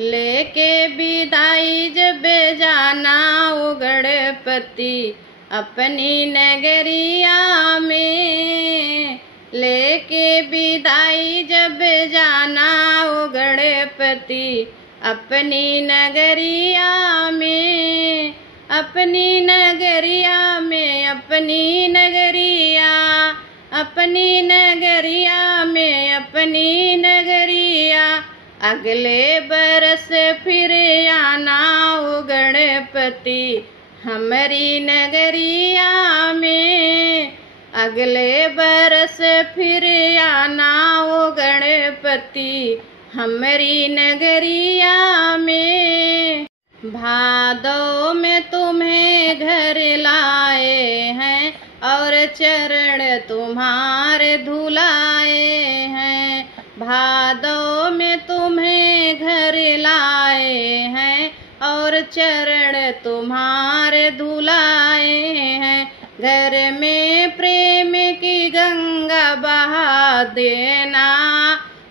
लेके विदाई जब जाना ओ गणपति अपनी नगरिया में। लेके विदाई जब जाना ओ गणपति अपनी नगरिया में। अपनी नगरिया में अपनी नगरिया, अपनी नगरिया में अपनी नगरिया। अगले बरस फिर आना ओ गणपति हमारी नगरिया में। अगले बरस फिर आना ओ गणपति हमारी नगरिया में। भादों में तुम्हें घर लाए हैं और चरण तुम्हारे धुलाए हैं। भादों में तुम्हें घर लाए हैं और चरण तुम्हारे धुलाए हैं। घर में प्रेम की गंगा बहा देना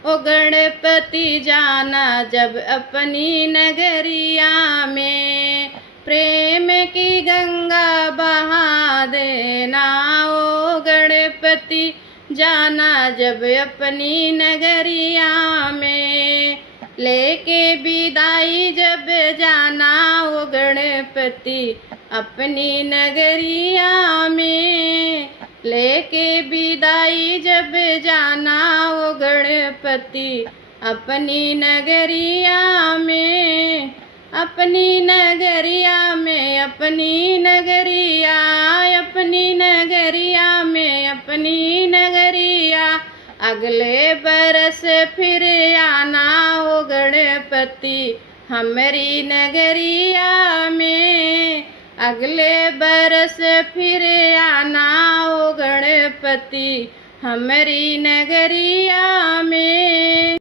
ओ गणपति जाना जब अपनी नगरिया में। प्रेम की गंगा बहा देना ओ गणपति जाना जब अपनी नगरिया में। लेके विदाई जब जाना ओ गणपति अपनी नगरिया में। लेके विदाई जब जाना ओ गणपति अपनी नगरिया में। अपनी नगरिया में अपनी नगरिया, अपनी नगरिया में अपनी नगरिया। अगले बरस फिर आना ओ गणपति हमारी नगरिया में। अगले बरस फिर आना ओ गणपति हमारी नगरिया में।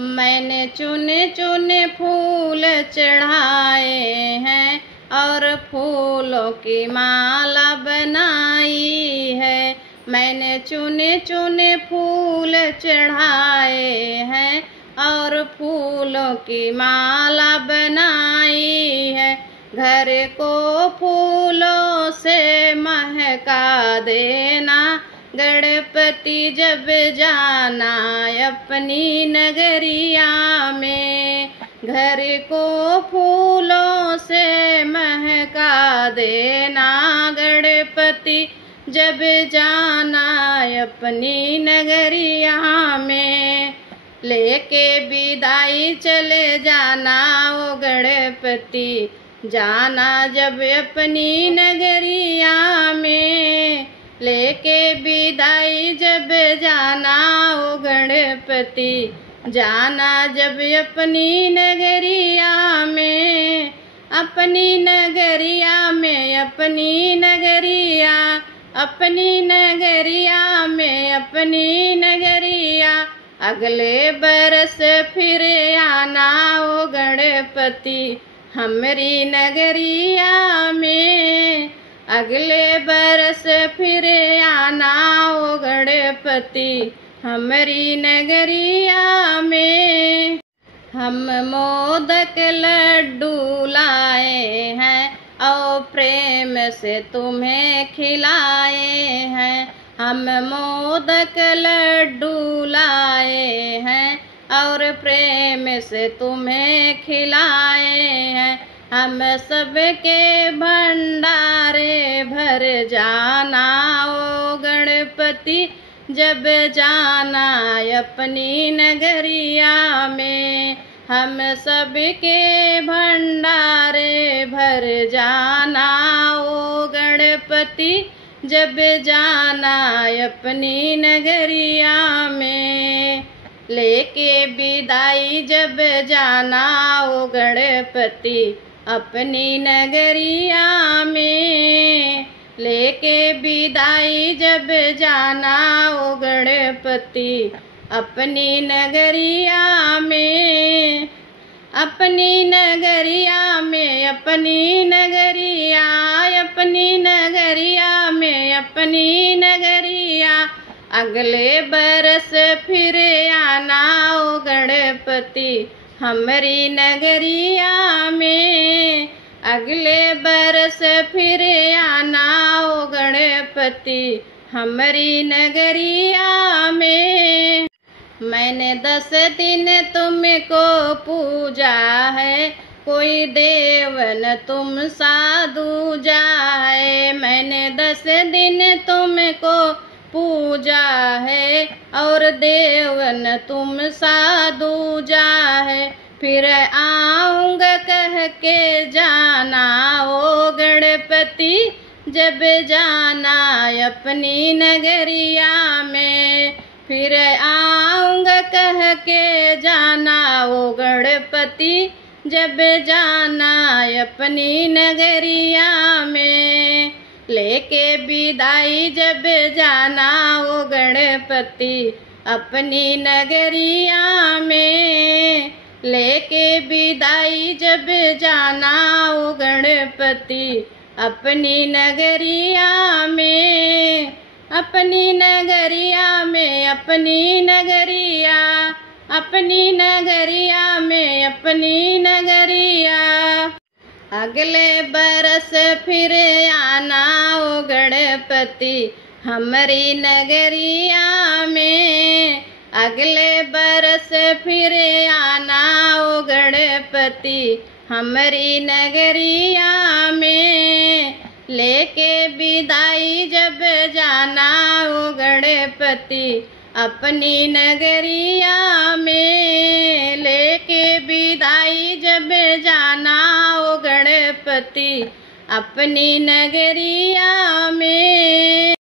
मैंने चुने चुने फूल चढ़ाए हैं और फूलों की माला बनाई है। मैंने चुने चुने फूल चढ़ाए हैं और फूलों की माला बनाई है। घर को फूलों से महका देना गणपति जब जाना अपनी नगरिया में। घर को फूलों से महका देना गणपति जब जाना अपनी नगरिया में। लेके विदाई चले जाना ओ गणपति जाना जब अपनी नगरिया में। लेके विदाई जब जाना ओ गणपति जाना जब अपनी नगरिया में। अपनी नगरिया में अपनी नगरिया, अपनी नगरिया में अपनी नगरिया। अगले बरस फिर आना ओ गणपति हमारी नगरिया में। अगले बरस फिर आना ओ गणपति हमारी नगरिया में। हम मोदक लड्डू लाए हैं और प्रेम से तुम्हें खिलाए हैं। हम मोदक लड्डू लाए हैं और प्रेम से तुम्हें खिलाए हैं। हम सबके भंडारे भर जाना ओ गणपति जब जाना अपनी नगरिया में। हम सबके भंडारे भर जाना ओ गणपति जब जाना अपनी नगरिया में। लेके विदाई जब जाना ओ गणपति अपनी नगरिया में। लेके विदाई जब जाना ओ गणपति अपनी नगरिया में। अपनी नगरिया में अपनी नगरिया, अपनी नगरिया में अपनी नगरिया। अगले बरस फिर आना ओ गणपति हमारी नगरिया में। अगले बरस फिर आना ओ गणपति हमारी नगरिया में। मैंने 10 दिन तुमको पूजा है, कोई देव न तुम साधु जाए। मैंने 10 दिन तुमको पूजा है और देव न तुम साधु जाए। फिर आऊँगा कह के जाना ओ गणपति जब जाना अपनी नगरिया में। फिर आऊँगा कह के जाना ओ गणपति जब जाना अपनी नगरिया में। लेके विदाई जब जाना ओ गणपति अपनी नगरिया में। लेके विदाई जब जाना ओ गणपति अपनी नगरिया में। अपनी नगरिया में अपनी नगरिया, अपनी नगरिया में अपनी नगरिया। अगले बरस फिर आना ओ गणपति हमारी नगरिया में। अगले बरस फिर आना ओ गणपति हमारी नगरिया में। लेके विदाई जब जाना ओ गणपति अपनी नगरिया में। लेके विदाई जब जाना ओ गणपति अपनी नगरिया में।